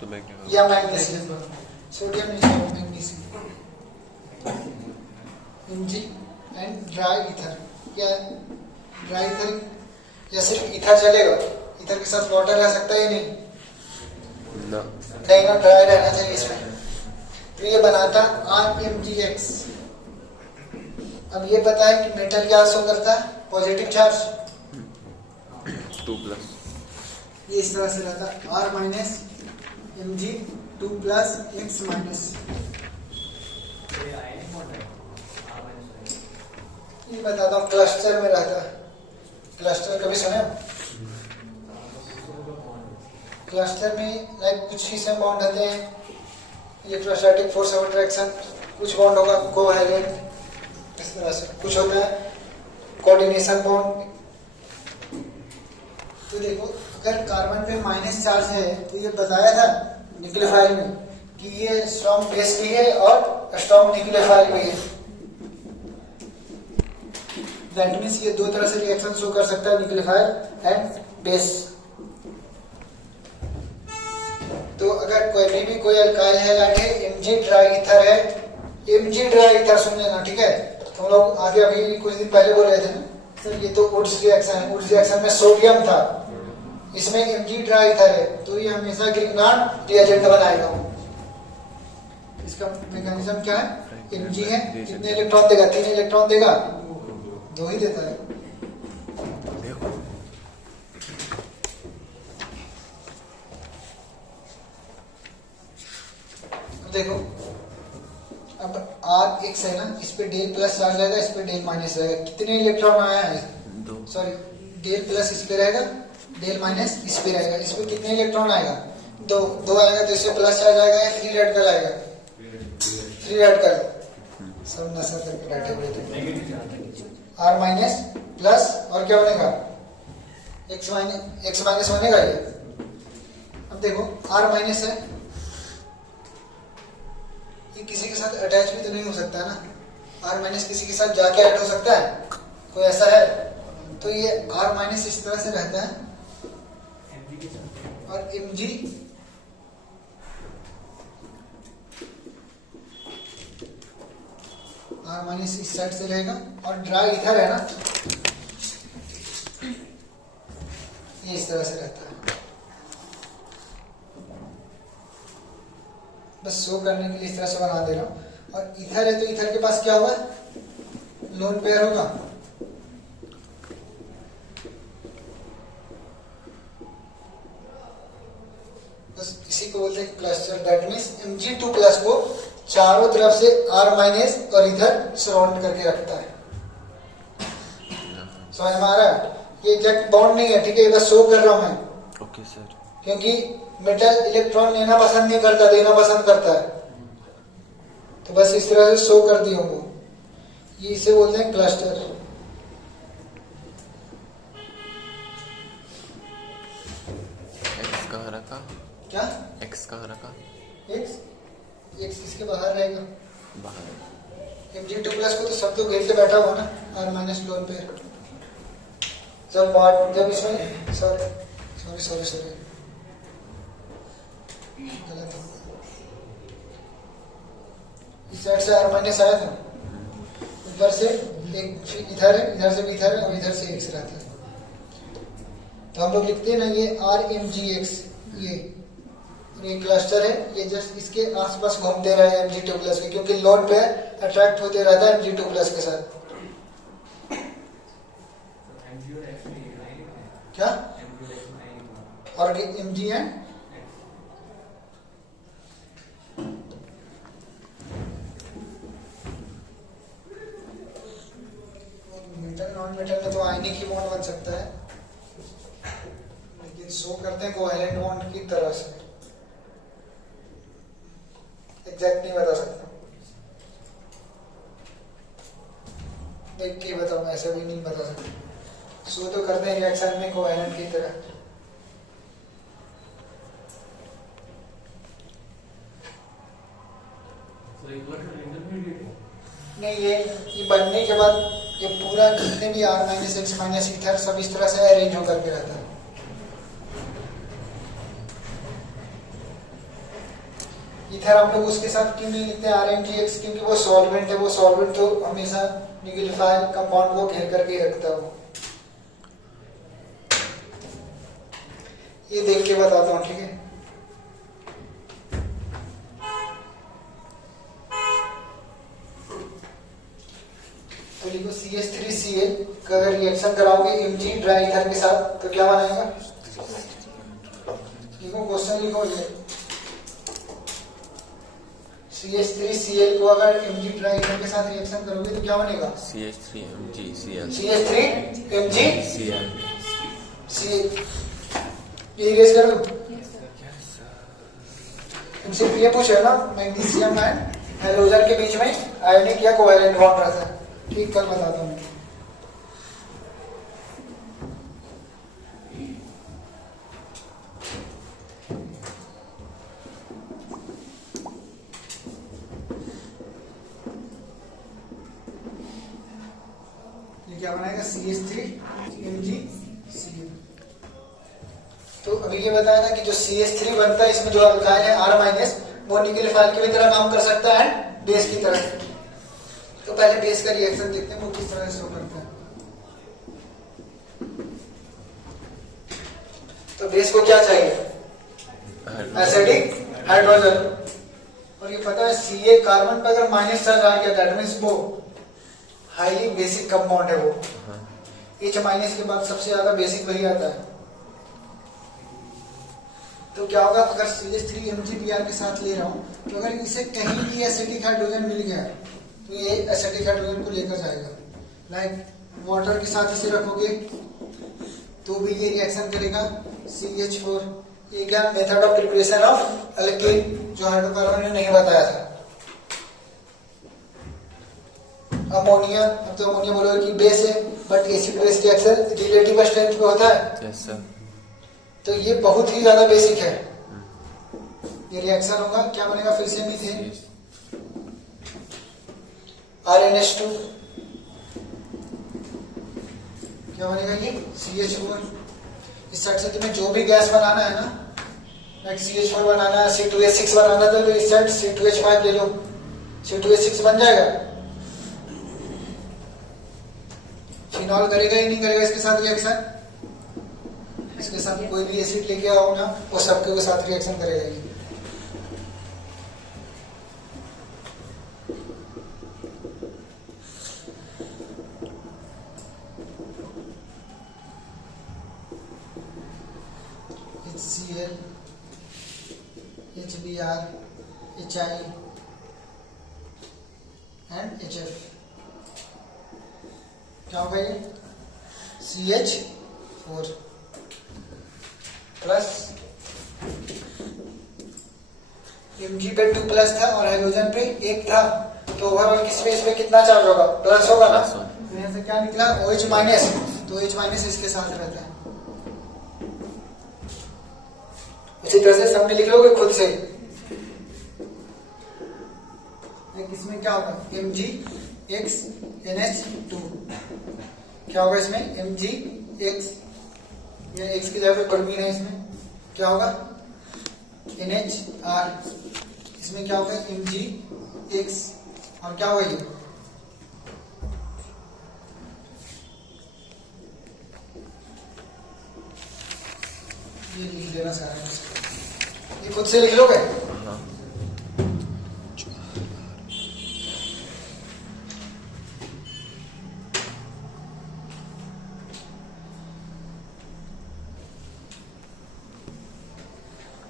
तो मैं क्या या magnesium, sodium magnesium, Mg and dry ether. क्या ड्राई ईथर या सिर्फ ईथर चलेगा? ईथर के साथ वाटर रह सकता है या नहीं? ना नहीं ना, ड्राई रहना चाहिए इसमें। तो ये बनाता RMgX। अब ये पता है कि मेटल क्या शो करता है? Positive charge. 2+। ये इस तरह से रहता है R minus Mg 2+ X minus. ये बताता हूँ, क्लस्टर में रहता है। क्लस्टर कभी सुने हो? क्लस्टर में लाइक कुछ चीजें बॉन्ड होते हैं, इलेक्ट्रोस्टैटिक फोर्स ऑफ अट्रैक्शन, कुछ बॉन्ड होगा कोवैलेंट, इस तरह से कुछ होता है कोऑर्डिनेशन बॉन्ड। तो देखो, अगर कार्बन पे माइनस चार्ज है तो ये बताया था न्यूक्लियोफाइल में कि ये स्ट्रॉन्ग बेस भी है और स्ट्रॉन्ग न्यूक्लियोफाइल भी है। दैट मीन्स ये दो तरह से रिएक्शन शो कर सकता है, न्यूक्लियोफाइल एंड बेस। तो अगर कोई अल्काइल हैलाइड है, Mg ड्राई ईथर है, Mg ड्राई ईथर सुन लेना, ठीक है? तो हम लोग आगे अभी कुछ दिन पहले बोल रहे थे ना सर, ये तो वुड्स रिएक्शन है, वुड्स रिएक्शन में सोडियम था, इसमें Mg ड्राई ईथर है, तो ये हमेशा ग्रिग्नान रिएजेंट बनाएगा। इसका मैकेनिज्म क्या है? Mg है, कितने इलेक्ट्रॉन देगा? 3 इलेक्ट्रॉन देगा, 2 ही देता है। देखो, अब Rx है ना, इस पे डेल प्लस चार्ज रहेगा, इस पे डेल माइनस रहेगा। कितने इलेक्ट्रॉन आया है? 2। सॉरी, डेल प्लस इस पे रहेगा, डेल माइनस इस पे रहेगा। इस पे कितने इलेक्ट्रॉन आएगा? 2 आएगा, तो इससे प्लस चार्ज आएगा या फ्री रेडिकल आएगा? Free radical. सब नशा करके बैठे हुए थे। R माइनस प्लस और क्या बनेगा? X माइनस बनेगा ये। अब देखो, R माइनस है, ये किसी के साथ अटैच भी तो नहीं हो सकता है ना। R माइनस किसी के साथ जाके ऐड हो सकता है? कोई ऐसा है? तो ये R माइनस इस तरह से रहता है और Mg R माइनस इस साइड से रहेगा और ड्राई ईथर है ना, ये इस तरह से रहता है। बस शो करने के लिए इस तरह से बना दे रहा हूं। और ईथर है तो ईथर के पास क्या होगा? लोन पेयर होगा। बस इसी को बोलते हैं क्लस्टर। दैट मींस Mg2+ को चारों तरफ से R माइनस और इधर सराउंड करके रखता है। समझ में आ रहा है? ये एग्जैक्ट बॉन्ड नहीं है, ठीक है? ये बस शो कर रहा हूं मैं। Okay sir. क्योंकि मेटल इलेक्ट्रॉन लेना पसंद नहीं करता, देना पसंद करता है, तो बस इस तरह से शो कर दिया हूं। ये इसे बोलते हैं क्लस्टर। X कहाँ रखा? क्या? X कहाँ रखा? X किसके बाहर रहेगा? बाहर। Mg2+ को तो सब तो घेर के बैठा हुआ ना, R माइनस लोन पे। जब इसमें सॉरी गलत हो, इस साइड से R माइनस आया था, इधर से एक इधर है, इधर से भी इधर है और इधर से X रहता है। तो हम लोग लिखते हैं ना, ये RMgX, ये क्लस्टर है, ये जस्ट इसके आसपास घूमते रहे Mg2+ के, क्योंकि लोड पे अट्रैक्ट होते रहता है Mg2+ के साथ। क्या? और Mg है मेटल नॉन मेटल में तो आयनिक ही बॉन्ड बन सकता है, लेकिन शो करते हैं कोवैलेंट बॉन्ड की तरह से। एग्जैक्ट नहीं बता सकता, देख के बताऊं, ऐसा भी नहीं बता सकता। शो तो करते हैं रिएक्शन में कोवैलेंट की तरह। नहीं, ये बनने के बाद ये पूरा जितने भी R minus X minus ether सब इस तरह से अरेंज होकर के रहता है। इथर हम लोग उसके साथ क्यों नहीं लिखते RNGX, क्योंकि वो सॉल्वेंट है, वो सॉल्वेंट तो हमेशा न्यूक्लियोफाइल कंपाउंड को घेर करके ही रखता है। ये देख के बताता हूँ, ठीक है। तो लिखो CH3Cl का अगर रिएक्शन कराओगे Mg ड्राई ईथर के साथ तो क्या बनाएगा? लिखो क्वेश्चन, लिखो ये CH3Cl को अगर Mg ड्राई ईथर के साथ रिएक्शन करोगे तो क्या बनेगा? CH3MgCl। CH3MgCl। ये इरेज करो। तुमसे ये पूछा है ना, मैग्नीशियम एंड हैलोजन के बीच में आयोनिक या कोवैलेंट बॉन्ड रहता है, ठीक, कल बताता हूँ। ये क्या बनाएगा? CH3MgCl। तो अभी ये बताया ना कि जो CH3 बनता है इसमें जो अल्काइल है R- वो न्यूक्लियोफाइल की भी तरह काम कर सकता है बेस की तरह। तो पहले बेस का रिएक्शन देखते हैं वो किस तरह से शो करता है। तो बेस को क्या चाहिए? Acidic hydrogen. और ये पता है Ca कार्बन पर अगर माइनस चार्ज आ गया दैट मींस वो हाईली बेसिक कंपाउंड है वो। H- के बाद सबसे ज्यादा बेसिक वही आता है। तो क्या होगा अगर CH3MgBr के साथ ले रहा हूं तो अगर इसे कहीं भी एसिटिक हाइड्रोजन मिल गया तो ये एसिटिक हाइड्रोजन को लेकर जाएगा। लाइक वाटर के साथ इसे रखोगे तो भी ये रिएक्शन करेगा CH4। ये क्या method of preparation of alkene जो हाइड्रोकार्बन ने नहीं बताया था। अमोनिया, अब तो अमोनिया बोलोगे कि बेस है but acid base reaction relative strength पे होता है। Yes sir. तो ये बहुत ही ज्यादा बेसिक है। ये रिएक्शन होगा, क्या बनेगा? फिर से मीथेन RNH2, क्या बनेगा? ये CH4। इस साइड से तुम्हें जो भी गैस बनाना है ना, लाइक CH4 बनाना है, C2H6 बनाना था तो इस साइड C2H5 ले लो, C2H6 बन जाएगा। फिनॉल करेगा ही नहीं करेगा इसके साथ रिएक्शन? इसके साथ कोई भी एसिड लेके आओ ना, वो सबके के साथ रिएक्शन करेगा ये। HCl, HBr, HI and HF। क्या होगा ये? CH4 प्लस Mg पे 2 प्लस था और हाइड्रोजन पे 1 था, तो ओवरऑल किस पे इस पे कितना चार्ज होगा? प्लस होगा ना। तो यहाँ से क्या निकला? OH minus. तो OH माइनस इसके साथ रहता है। इसी तरह से सब में लिख लोगे खुद से। इसमें क्या होगा? MgX NH2। क्या होगा इसमें? MgX, या X की जगह पे ब्रोमीन है, इसमें क्या होगा? NHR। इसमें क्या होगा? MgX। और क्या होगा ये लिख लेना सारा, ये खुद से लिख लोगे।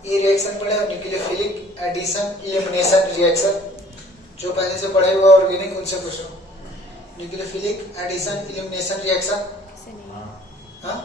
ये रिएक्शन पढ़े न्यूक्लियोफिलिक एडिशन एलिमिनेशन रिएक्शन, जो पहले से पढ़े हुए ऑर्गेनिक उनसे पूछो। Nucleophilic addition elimination reaction. हाँ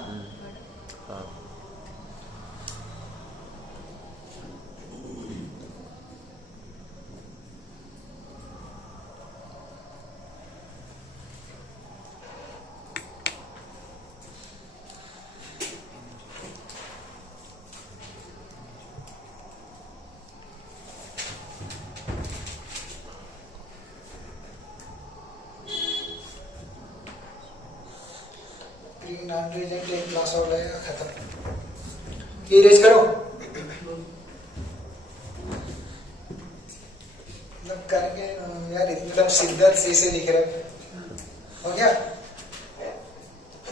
क्लास हो जाएगा खत्म। इरेज करो। करेंगे यार, एकदम सिद्धार्थ सी से लिख रहे हो गया?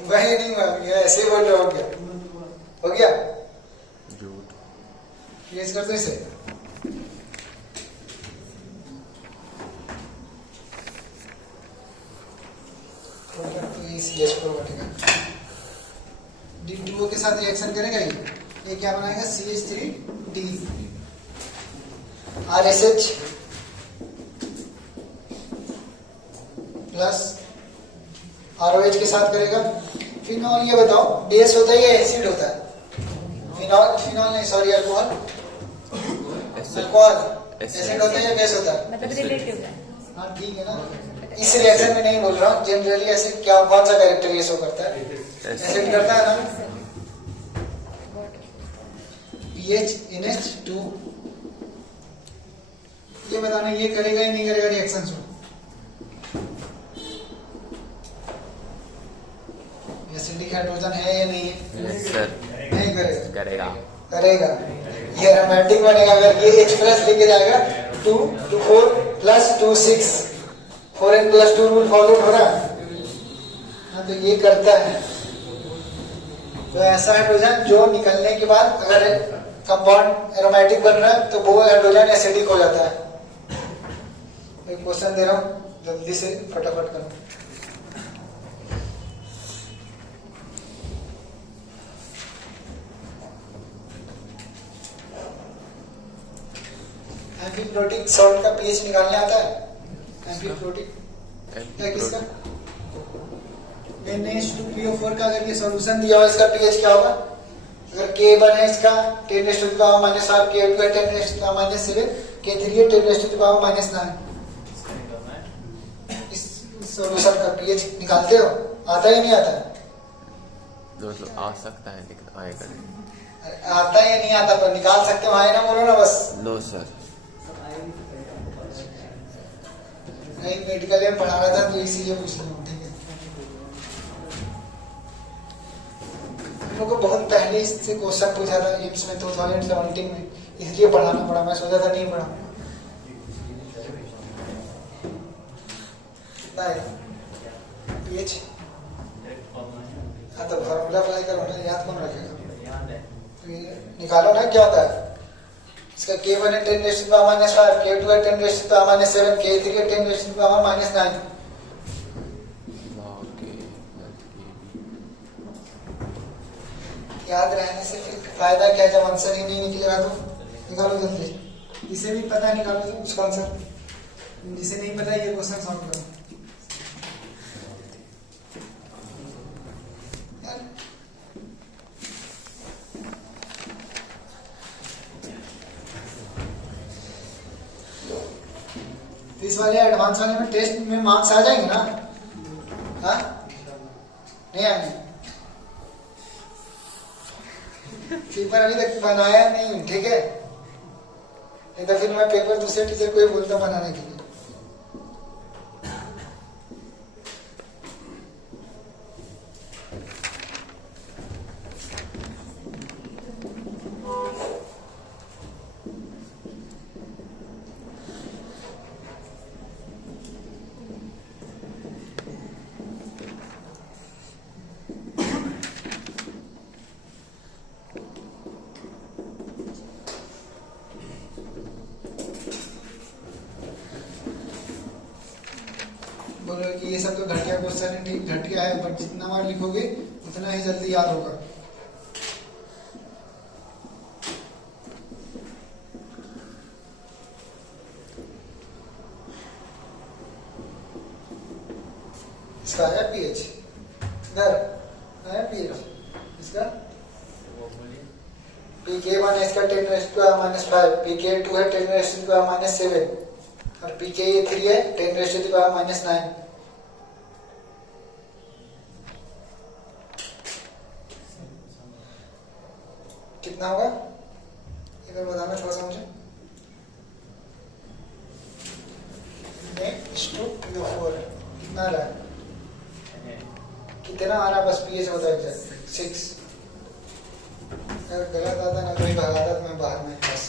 वही नहीं हुआ, ये ऐसे बोल रहे हो गया? हो गया? झूठ। ये कर दो इसे। तो ये CH4 बनेगा, D2O के साथ रिएक्शन करेगा ये क्या बनाएगा? CH3D RSH प्लस ROH के साथ करेगा। फिनॉल, ये बताओ बेस होता है या एसिड होता है? फिनॉल नहीं, सॉरी, अल्कोहल एसिड होता है या बेस होता है? मतलब रिलेटिव है। हाँ ठीक है ना, इस रिएक्शन में नहीं बोल रहा हूँ, जनरली एसिड क्या कौन सा कैरेक्टर ये शो करता है? एसिड करता है ना। pH NH2, ये बताना ये करेगा या नहीं करेगा रिएक्शन शो? एसिडिक हाइड्रोजन है या नहीं है? Yes sir. नहीं करेगा? करेगा। करेगा। ये एरोमेटिक बनेगा अगर ये H प्लस लेके जाएगा 2 to 4 plus 2 6 4n plus 2 rule follow हो रहा है ना, तो ये करता है। तो ऐसा हाइड्रोजन जो निकलने के बाद अगर कंपाउंड एरोमेटिक बन रहा है तो वो हाइड्रोजन एसिडिक हो जाता है। एक क्वेश्चन दे रहा हूँ, जल्दी से फटाफट करो। एम्फीप्रोटिक सॉल्ट का पीएच निकालने आता है? एम्फीप्रोटिक क्या किसका? NH2PO4 का अगर ये सॉल्यूशन दिया हो, इसका पीएच क्या होगा? अगर K1 है इसका 10⁻⁵, K2 है 10⁻⁷, K3 है 10⁻⁹। इस सॉल्यूशन का पीएच निकालते हो? आता ही नहीं आता? मतलब आ सकता है लेकिन आएगा नहीं। आता या नहीं आता पर निकाल सकते हो, हाँ ना बोलो ना बस। No sir. नहीं, मेडिकल में पढ़ा रहा था तो इसीलिए पूछ रहा हूँ, ठीक है? हम लोग को बहुत पहले इससे क्वेश्चन पूछा था एम्स में 2017 में, इसलिए पढ़ाना पड़ा, मैं सोचा था नहीं पढ़ा। कितना है पीएच? हाँ तो फॉर्मूला अप्लाई करो ना, याद कौन रखेगा? तो ये निकालो ना क्या होता है इसका। K1 है 10⁻⁵, K2 है 10⁻⁷, K3 है 10⁻⁹। याद रहने से फिर फायदा क्या, जब आंसर ही नहीं निकलेगा तो? निकालो जल्दी, इसे भी पता है निकालो तो उसका आंसर, जिसे नहीं पता ये क्वेश्चन सॉल्व करो। इस वाले एडवांस वाले में टेस्ट में मार्क्स आ जाएंगे ना? हाँ नहीं आएंगे? पेपर अभी तक बनाया नहीं, ठीक है? नहीं तो फिर मैं पेपर दूसरे टीचर को ही बोलता बनाने के लिए। बोलो कि ये सब तो घटिया क्वेश्चन है, ठीक घटिया है, बट जितना बार लिखोगे उतना ही जल्दी याद होगा। इसका आया पीएच, इधर आया पीएच इसका। PK1 है इसका 10⁻⁵, PK2 है 10⁻⁷, और PK3 है 10⁻⁹। कितना होगा एक बार बताना थोड़ा सा मुझे। H2PO4 कितना आ रहा है? कितना आ रहा है? बस पीएच होता है 6। अगर गलत आता ना तो ही भगाता तो मैं बाहर में बस।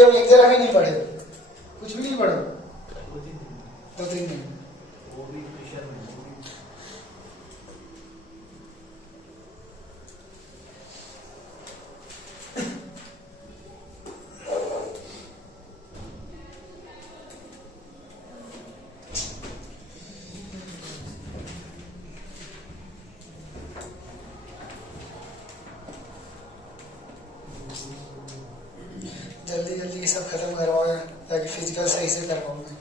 एक्चुअली हम एक जरा भी नहीं पढ़े, कुछ भी नहीं पढ़े 2-3 दिन। जल्दी जल्दी ये सब खत्म करवाओ ताकि फिजिकल सही से कर पाऊंगा।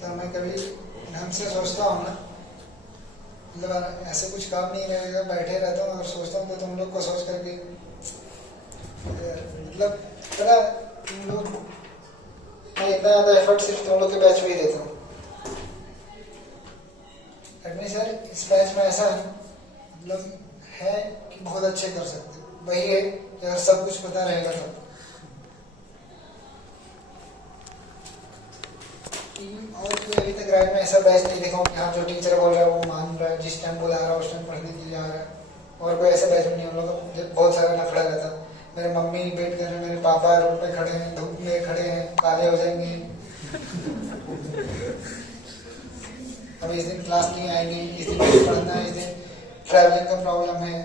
तो मैं कभी ढंग से सोचता हूँ ना, मतलब ऐसे कुछ काम नहीं रहेगा, बैठे रहता हूँ और सोचता हूँ तो तुम लोग को सोच करके मतलब पता तुम लोग, मैं इतना ज़्यादा एफर्ट सिर्फ तुम लोग के बैच में ही देता हूँ। एडमिन सर इस बैच में ऐसा मतलब है कि बहुत अच्छे कर सकते, वही है कि अगर सब कुछ पता रहेगा तो। और कोई अभी तक राइट में ऐसा बैच नहीं देखा हूँ कि हाँ जो टीचर बोल रहा है वो मान रहा है, जिस टाइम बुला रहा है उस टाइम पढ़ने के लिए आ रहा है। और कोई ऐसा बैच में नहीं, हम लोग बहुत सारा लफड़ा रहता। मेरे मम्मी वेट कर रहे हैं, मेरे पापा रोड पे खड़े हैं, धूप में खड़े हैं, काले हो जाएंगे, अभी इस दिन क्लास नहीं आएंगे, इस दिन पढ़ना है, इस दिन ट्रैवलिंग का प्रॉब्लम है।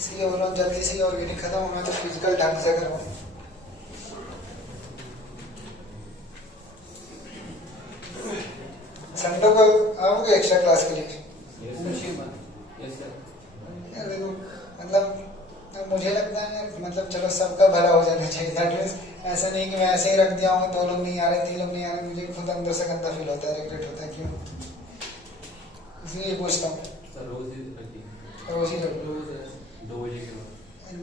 इसलिए बोल रहा हूँ जल्दी से ऑर्गेनिक खत्म होना तो फिजिकल ढंग से करवाओ। संडे को आओगे एक्स्ट्रा क्लास के लिए? मतलब मुझे लगता है मतलब चलो सबका भला हो जाना चाहिए। दैट मींस ऐसा नहीं कि मैं ऐसे ही रख दिया हूँ, 2 लोग नहीं आ रहे, 3 लोग नहीं आ रहे, मुझे खुद अंदर से गंदा फील होता है, रिग्रेट होता है, क्यों? इसलिए पूछता हूँ। रोज ही रख लो 2 बजे के बाद।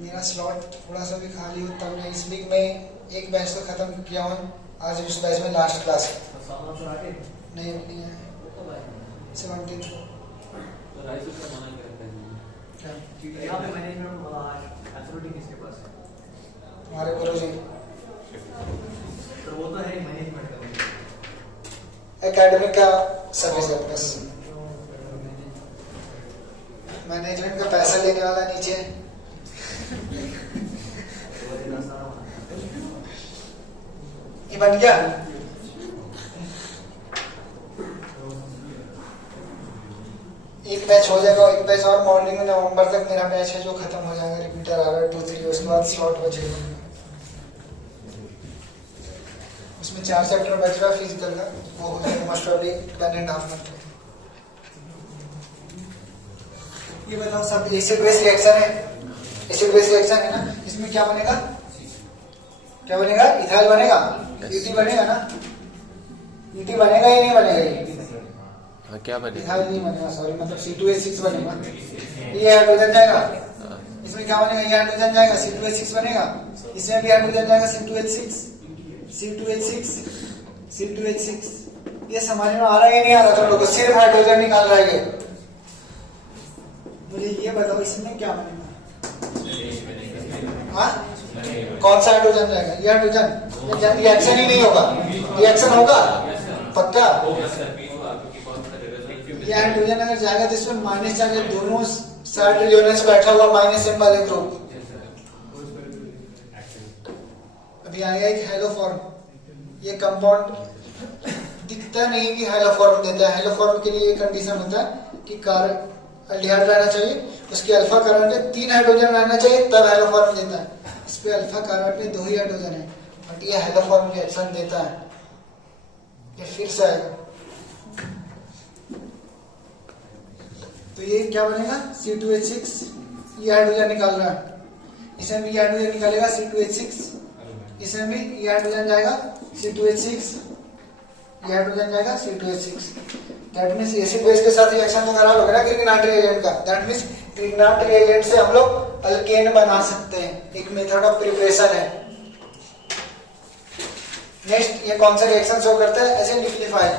मेरा स्लॉट थोड़ा सा भी खाली हो तब मैं इस वीक में एक बैच तो खत्म किया हूँ, आज उस बैच में लास्ट क्लास है। नहीं नहीं है 17 यहाँ पे मैनेजमेंट अथॉरिटी किसके पास है? हमारे गुरुजी। तो वो तो है मैनेजमेंट का, एकेडमिक का सर्विस है बस। मैनेजमेंट का पैसा लेने वाला नीचे है। ये बन गया। एक बैच हो जाएगा, एक बैच और मॉर्निंग में नवंबर तक मेरा बैच है जो खत्म हो जाएगा, रिपीटर आ रहा है 2-3, उसके बाद स्लॉट बचेगा। उसमें 4 चैप्टर बच रहा है फिजिकल का, वो हो जाएगा मोस्ट प्रॉब्ली 1.5 मंथ में। ये बताओ सब एसिड बेस रिएक्शन है, एसिड बेस रिएक्शन है ना, इसमें क्या बनेगा? क्या बनेगा? इथाइल बनेगा, ईटी बनेगा ना? ईटी बनेगा या नहीं बनेगा? ये हाँ क्या बनेगा? इथाइल नहीं बनेगा, सॉरी, मतलब C2H6 बनेगा। ये हाइड्रोजन जाएगा, इसमें क्या बनेगा? ये हाइड्रोजन जाएगा, C2H6 बनेगा, इसमें भी हाइड्रोजन जाएगा, C2H6, C2H6, C2H6। ये समझ में आ रहा है या नहीं आ रहा? तुम लोग सिर्फ हाइड्रोजन निकाल रहा है। मुझे ये बताओ इसमें क्या बनेगा? हाँ, कौन सा हाइड्रोजन जाएगा? ये हाइड्रोजन रिएक्शन ही नहीं होगा, रिएक्शन होगा पक्का। ये हाइड्रोजन अगर जाएगा तो इसमें माइनस जाएगा, दोनों साइड यूनिट्स बैठा हुआ माइनस सिंबल है ग्रुप। अभी आएगा एक हेलोफॉर्म, ये कंपाउंड दिखता नहीं कि हेलोफॉर्म देता है। हेलोफॉर्म के लिए ये कंडीशन होता है कि कार्बोहाइड्रेट रहना चाहिए, उसके अल्फा कार्बन में 3 हाइड्रोजन रहना चाहिए, तब हेलोफॉर्म देता है। इस पे अल्फा कार्बन में 2 ही हाइड्रोजन है, बट ये हेलोफॉर्म रिएक्शन देता है। ये फिर से आएगा तो ये क्या बनेगा? C2H6, ये हाइड्रोजन निकाल रहा है, इसमें भी हाइड्रोजन निकालेगा C2H6, इसमें भी ये हाइड्रोजन जाएगा C2H6, ये हाइड्रोजन जाएगा C2H6। That means acid base के साथ रिएक्शन तो खराब होगा ना ग्रिग्नाट रिएजेंट का। दैट मीन्स ग्रिग्नाट रिएजेंट से हम लोग अल्केन बना सकते हैं, एक मेथड ऑफ प्रिपरेशन है। नेक्स्ट ये कौन सा रिएक्शन शो करता है एज ए न्यूक्लियोफाइल।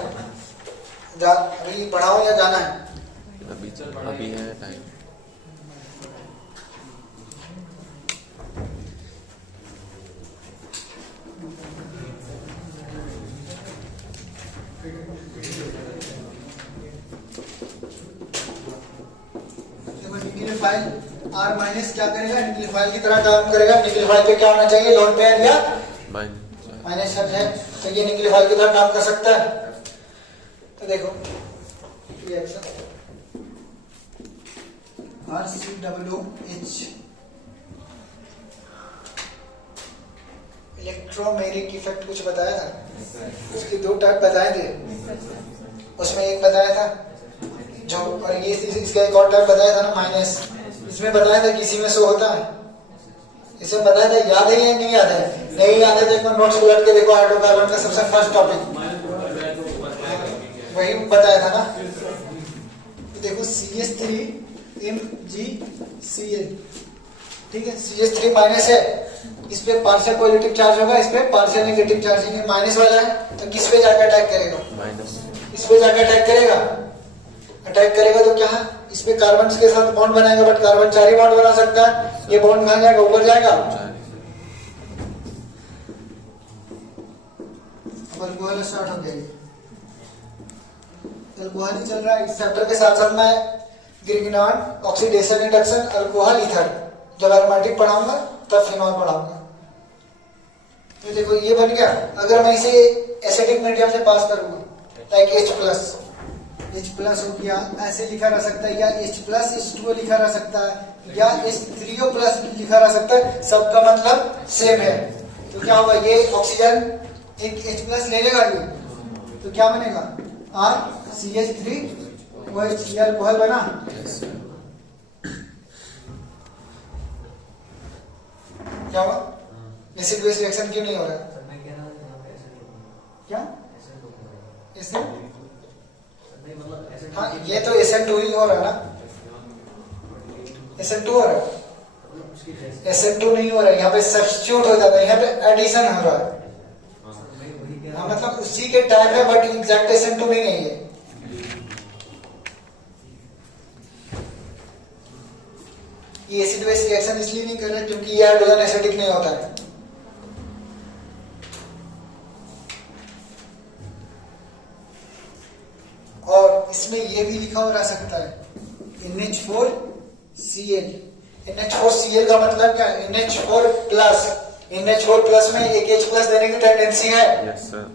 अभी पढ़ाओ या जाना है? अभी है टाइम। न्यूक्लियोफाइल R माइनस क्या करेगा, न्यूक्लियोफाइल की तरह काम करेगा। न्यूक्लियोफाइल पे क्या होना चाहिए, लोन पेयर या माइनस चार्ज है, तो ये न्यूक्लियोफाइल की तरह काम कर सकता है। तो देखो रिएक्शन RCOOH इलेक्ट्रोमेरिक इफेक्ट कुछ बताया था, उसके दो टाइप बताए थे। उसमें एक बताया था जो, और ये इसका एक और टाइप बताया था ना माइनस। इसमें बताया था किसी में शो होता है, इसमें बताया था। याद है या नहीं याद है? नहीं याद है तो एक बार नोट्स उलट के देखो। हाइड्रोकार्बन का सबसे फर्स्ट टॉपिक वही बताया था ना। तो देखो CH3MgCl, ठीक है। CH3 माइनस है, इस पे पार्शियल पॉजिटिव चार्ज होगा, इस पे पार्शियल नेगेटिव चार्ज है। माइनस वाला है तो किस पे जाकर अटैक करेगा, माइनस इस पे जाकर अटैक करेगा। अटैक करेगा तो क्या, इस पे कार्बन के साथ बॉन्ड बनाएगा, बट कार्बन 4 ही बॉन्ड बना सकता है। ये बॉन्ड कहां जाएगा, ऊपर जाएगा। अब अल्कोहल स्टार्ट हो गया। अल्कोहल ही चल रहा है इस चैप्टर के साथ साथ। मैं ग्रिग्नाट, ऑक्सीडेशन रिडक्शन, अल्कोहल, ईथर जब एरोमेटिक पढ़ाऊंगा तब फिनॉल पढ़ाऊंगा। तो देखो ये बन गया। अगर मैं इसे एसिडिक मीडियम से पास करूंगा लाइक H+ हो गया, ऐसे लिखा रह सकता है, या H+ H2O लिखा रह सकता है, या H3O+ लिखा रह सकता है। सबका मतलब सेम है। तो क्या होगा, ये ऑक्सीजन एक H+ ले लेगा ये, तो क्या बनेगा RCH3OH, ये अल्कोहल बना। क्या हुआ, एसिड बेस रिएक्शन क्यों नहीं हो रहा है? क्या इससे? हाँ ये तो SN2 ही हो रहा है ना, SN2 हो रहा है, SN2 नहीं हो रहा है। यहाँ पे सब्स्टिट्यूट हो जाता है, यहाँ पे एडिशन हो रहा है। हाँ मतलब उसी के टाइप है, बट एग्जैक्ट SN2 नहीं है ये। ये एसिड बेस रिएक्शन इसलिए नहीं कर रहे क्योंकि ये हाइड्रोजन एसिडिक नहीं होता है। और इसमें ये भी लिखा हो रह सकता है NH4Cl। NH4Cl का मतलब क्या है, NH4+। NH4+ में एक H+ देने की टेंडेंसी है। Yes sir.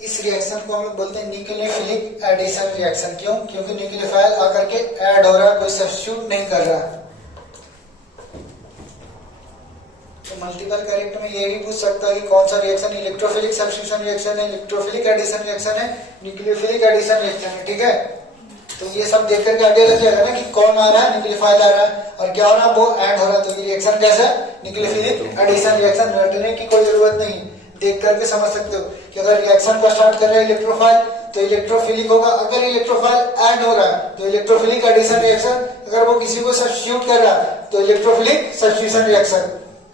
इस रिएक्शन को हम लोग बोलते हैं न्यूक्लियोफिलिक एडिशन रिएक्शन। क्यों? क्योंकि न्यूक्लियोफाइल आकर के ऐड हो रहा है, कोई सब्स्टिट्यूट नहीं कर रहा है। तो मल्टीपल करेक्ट में ये भी पूछ सकता है कि कौन सा रिएक्शन इलेक्ट्रोफिलिक सब्स्टिट्यूशन रिएक्शन है, इलेक्ट्रोफिलिक एडिशन रिएक्शन है, न्यूक्लियोफिलिक एडिशन रिएक्शन है। ठीक है, तो ये सब देख करके आगे लग जाएगा ना कि कौन आ रहा है, न्यूक्लियोफाइल आ रहा है, और क्या हो रहा है, वो ऐड हो रहा है। तो ये रिएक्शन कैसा है, न्यूक्लियोफिलिक एडिशन रिएक्शन। रटने की कोई जरूरत नहीं, देख करके समझ सकते हो कि अगर रिएक्शन को स्टार्ट कर रहा है इलेक्ट्रोफाइल तो इलेक्ट्रोफिलिक होगा। अगर इलेक्ट्रोफाइल ऐड हो रहा है तो इलेक्ट्रोफिलिक एडिशन रिएक्शन। अगर वो किसी को सब्स्टिट्यूट कर रहा है तो electrophilic substitution reaction.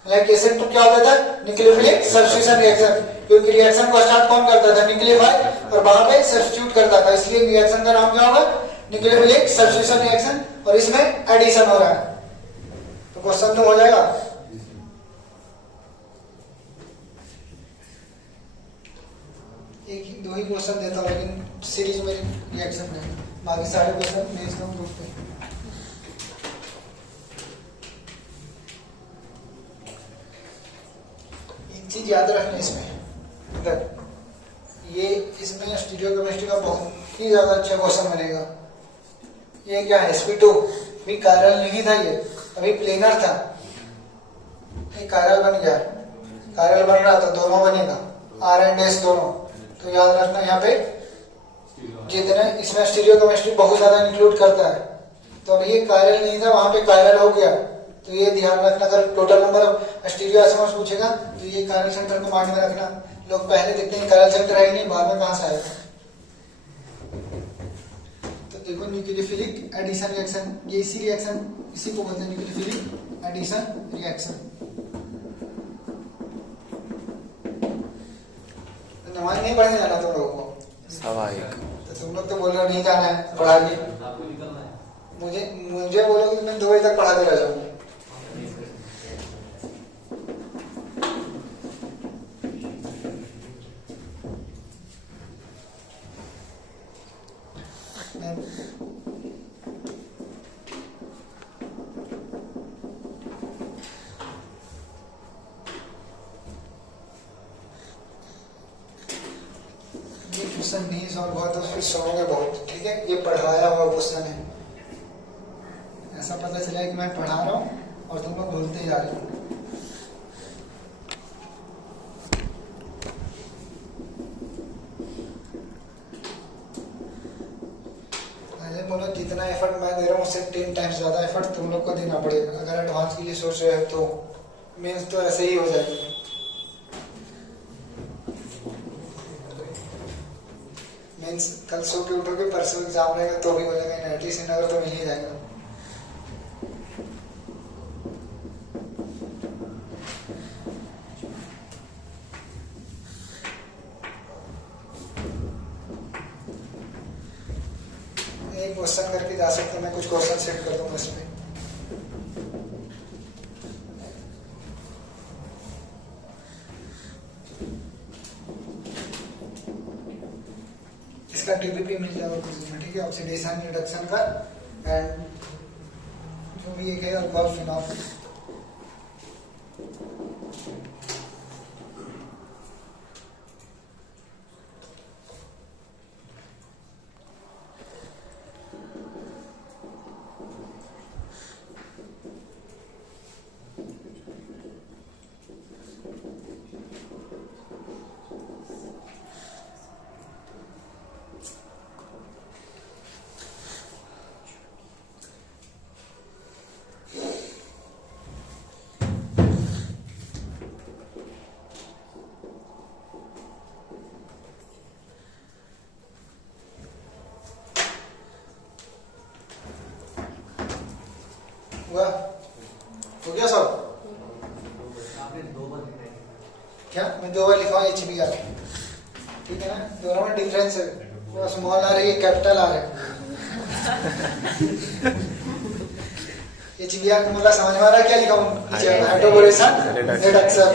Like SN2 क्या होता था, न्यूक्लियोफिलिक सब्स्टिट्यूशन रिएक्शन, क्योंकि रिएक्शन को स्टार्ट कौन करता था, न्यूक्लियोफाइल, और वहां पे सब्स्टिट्यूट करता था। इसलिए रिएक्शन का नाम क्या होगा, न्यूक्लियोफिलिक सब्स्टिट्यूशन रिएक्शन। और इसमें एडिशन हो रहा है। तो क्वेश्चन तो हो जाएगा। एक ही दो ही क्वेश्चन देता हूँ, लेकिन सीरीज में रिएक्शन नहीं, बाकी सारे क्वेश्चन भेजता हूँ ग्रुप पे। एक चीज याद रखना इसमें, अगर ये इसमें स्टीरियोकेमिस्ट्री का बहुत ही ज्यादा अच्छा क्वेश्चन बनेगा। ये क्या है, sp2 भी कायरल नहीं था, ये अभी प्लेनर था, ये कायरल बन गया। कायरल बन रहा तो दोनों बनेगा, R and S दोनों। तो तो याद रखना यहाँ पे जितने इसमें स्टीरियोकेमिस्ट्री बहुत ज्यादा इंक्लूड करता है। तो अब ये कायरल नहीं था, वहां पे कायरल हो गया, तो ये ध्यान रखना। अगर total number of stereo isomers पूछेगा तो ये कायरल सेंटर को माइंड में रखना। लोग पहले देखते हैं कायरल सेंटर है ही नहीं, बाद में कहां से आएगा। तो देखो न्यूक्लियोफिलिक एडिशन रिएक्शन, ये इसी रिएक्शन इसी को बोलते हैं न्यूक्लियोफिलिक एडिशन रिएक्शन। नमाज नहीं पढ़ने जाना तुम लोगों को, स्वाभाविक। तो तुम लोग तो बोल रहे हो नहीं जाना है पढ़ा के, आपको निकलना है। मुझे बोलोगे तो मैं 2 बजे तक पढ़ाते रह जाऊंगा। क्वेश्चन नहीं सॉल्व हुआ तो फिर सोओगे बहुत, ठीक है। ये पढ़ाया हुआ क्वेश्चन है, ऐसा पता चला कि मैं पढ़ा रहा हूँ और तुम लोग भूलते जा रहे हो। पहले बोलो जितना एफर्ट मैं दे रहा हूँ उससे 10 टाइम्स ज्यादा एफर्ट तुम लोग को देना पड़ेगा। अगर एडवांस के लिए सोच रहे हो तो मेंस तो ऐसे ही हो जाएगी। मीन्स कल सो के उठोगे, परसों एग्जाम रहेगा तो भी बोलेंगे एनर्जी नगर तो मिल ही जाएगा। एक क्वेश्चन करके जा सकते हैं, मैं कुछ क्वेश्चन सेट कर दूंगा इसमें। इसका टीपीपी मिल जाएगा कुछ में, ठीक है। ऑक्सीडेशन रिडक्शन का एंड जो भी एक है अल्कोहल फिनॉल। हुआ हो गया सब? आपने 2 बार लिखा है। क्या मैं 2 बार लिखा हूँ HBr, ठीक है ना। दोनों में डिफरेंस है, वो स्मॉल आ रही है कैपिटल आ रहा है। HBr का मतलब समझ में आ रहा है क्या लिखा हूँ नीचे? Hydroboration reduction.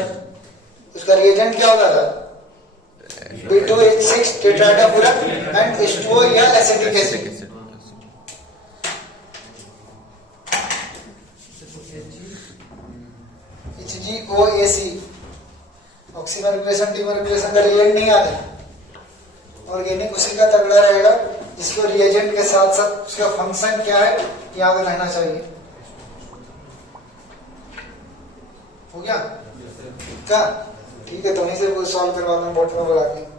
उसका रिएजेंट क्या होता था? B2H6 टेट्राहेड्रोफुरन एंड H2O या एसिटिक एसिड। HgOAc ऑक्सीमर टीमर का रिएजेंट नहीं आता। ऑर्गेनिक उसी का तगड़ा रहेगा जिसको रिएजेंट के साथ साथ उसका फंक्शन क्या है याद रहना चाहिए। हो गया क्या? ठीक है, तो वहीं से सॉल्व करवा लो बोर्ड में बुला के।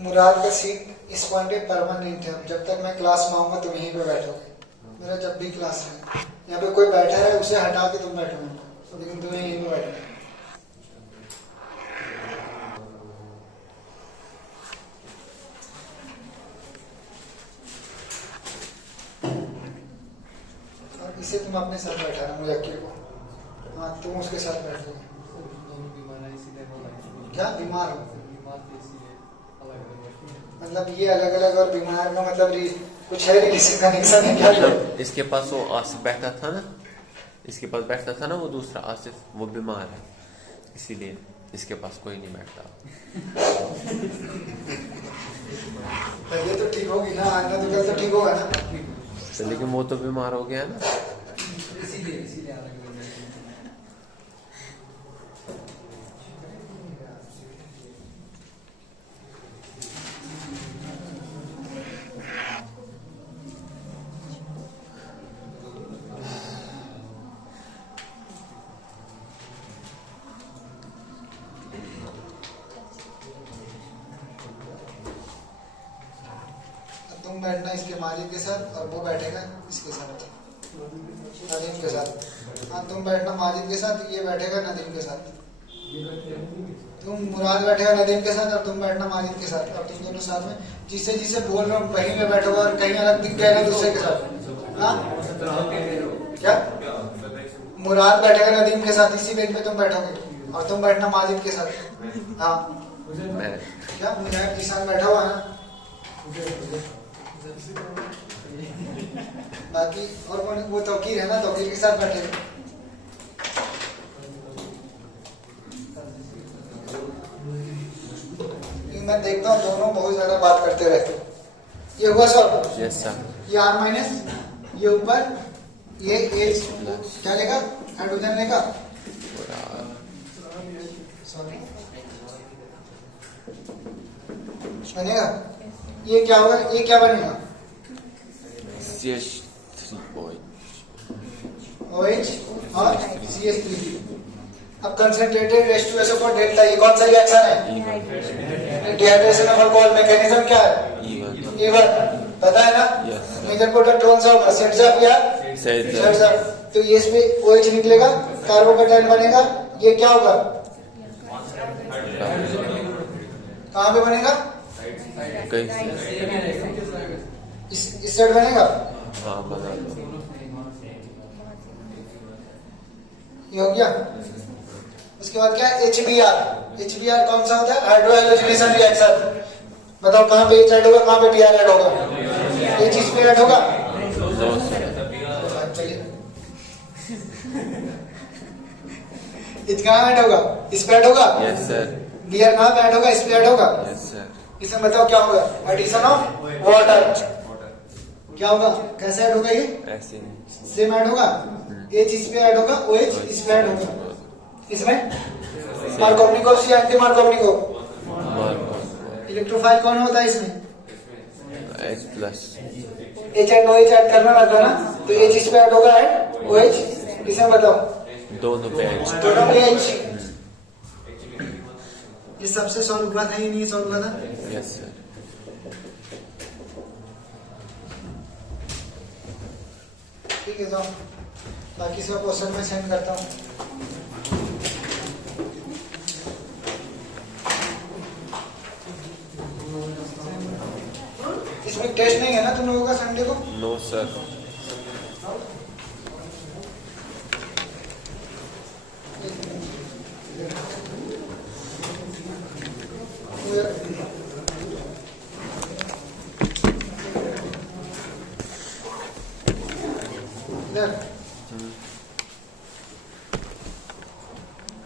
मुराद का सीट इस पॉइंट पे परमानेंट है। जब तक मैं क्लास में आऊंगा तुम यहीं पे बैठोगे। मेरा जब भी क्लास है यहाँ पे कोई बैठा है उसे हटा के तुम बैठोगे, लेकिन तुम्हें यहीं पे बैठना है। और इसे तुम अपने साथ बैठाना मुजक्किर को। हाँ, तुम उसके साथ बैठोगे। क्या बीमार हो? मतलब ये अलग अलग और बीमार का मतलब कुछ है किसी कनेक्शन है क्या? इसके पास वो आसिफ बैठता था ना, इसके पास बैठता था ना वो दूसरा आसिफ, वो बीमार है इसीलिए इसके पास कोई नहीं बैठता। ये तो ठीक होगी ना, आना तो कल तो ठीक होगा ना। तो लेकिन वो तो बीमार हो गया ना। इसीलिए अलग हो गया। तुम बैठना इसके मालिक के साथ और वो बैठेगा इसके साथ, नदीम के साथ। हाँ तुम बैठना माजिद के साथ, ये बैठेगा नदीम के साथ। तुम मुराद बैठेगा नदीम के साथ और तुम बैठना माजिद के साथ। और तुम दोनों साथ में जिसे जिसे बोल रहे हो वहीं पे बैठोगे और कहीं अलग दिख गया ना दूसरे के साथ। हाँ क्या मुराद बैठेगा नदीम के साथ, इसी बेंच पे तुम बैठोगे और तुम बैठना माजिद के साथ। हाँ क्या मुजाहिद जिसान बैठा हुआ है ना, बाकी और कौन, वो तौकीर है ना, तौकीर के साथ बैठे। मैं देखता हूँ दोनों बहुत ज्यादा बात करते रहते। ये हुआ सब। Yes sir. ये R माइनस, ये ऊपर, ये H क्या लेगा, हाइड्रोजन लेगा। सॉरी बनेगा। ये क्या होगा, ये क्या बनेगा, OH और CH3। अब कंसंट्रेटेड H2SO4 डेल्टा, ये कौन सा रिएक्शन है, डिहाइड्रेशन ऑफ अल्कोहल। मैकेनिज्म क्या है, E1 पता है ना। मेजर प्रोडक्ट कौन सा होगा, सेट्सअप या सेट्सअप। तो ये इसमें OH निकलेगा, कार्बोकेटाइन बनेगा। ये क्या होगा, कहाँ पे बनेगा, इस साइड बनेगा। हाँ बना लो। ये हो गया। उसके बाद क्या है, HBr। HBr कौन सा होता है, हाइड्रो हैलोजिनेशन रिएक्शन। बताओ कहाँ पे H ऐड होगा, कहाँ पे Br ऐड होगा, H इस पे ऐड होगा। चलिए H कहाँ ऐड होगा, इस पे ऐड होगा। Yes sir. Br कहाँ पे ऐड होगा, इस पे ऐड होगा। Yes sir. इसमें बताओ क्या होगा, एडिशन ऑफ वाटर। क्या होगा, कैसे ऐड होगा, ये ऐसे सेम ऐड होगा। H इस पे ऐड होगा, OH इस पे ऐड होगा। इसमें मार्कोवनिकोव या एंटी मार्कोवनिकोव। इलेक्ट्रोफाइल कौन होता है इसमें, H plus. H and OH add करना रहता है ना, तो H इस पे ऐड होगा एंड OH इसमें बताओ दोनों पे H। दोनों पे H। ये सबसे सॉल्व हुआ था, ये नहीं सॉल्व हुआ था। Yes sir. ठीक है, जाओ बाकी सब क्वेश्चन में सेंड करता हूँ। इसमें टेस्ट नहीं है ना तुम लोगों का संडे को? No sir. इधर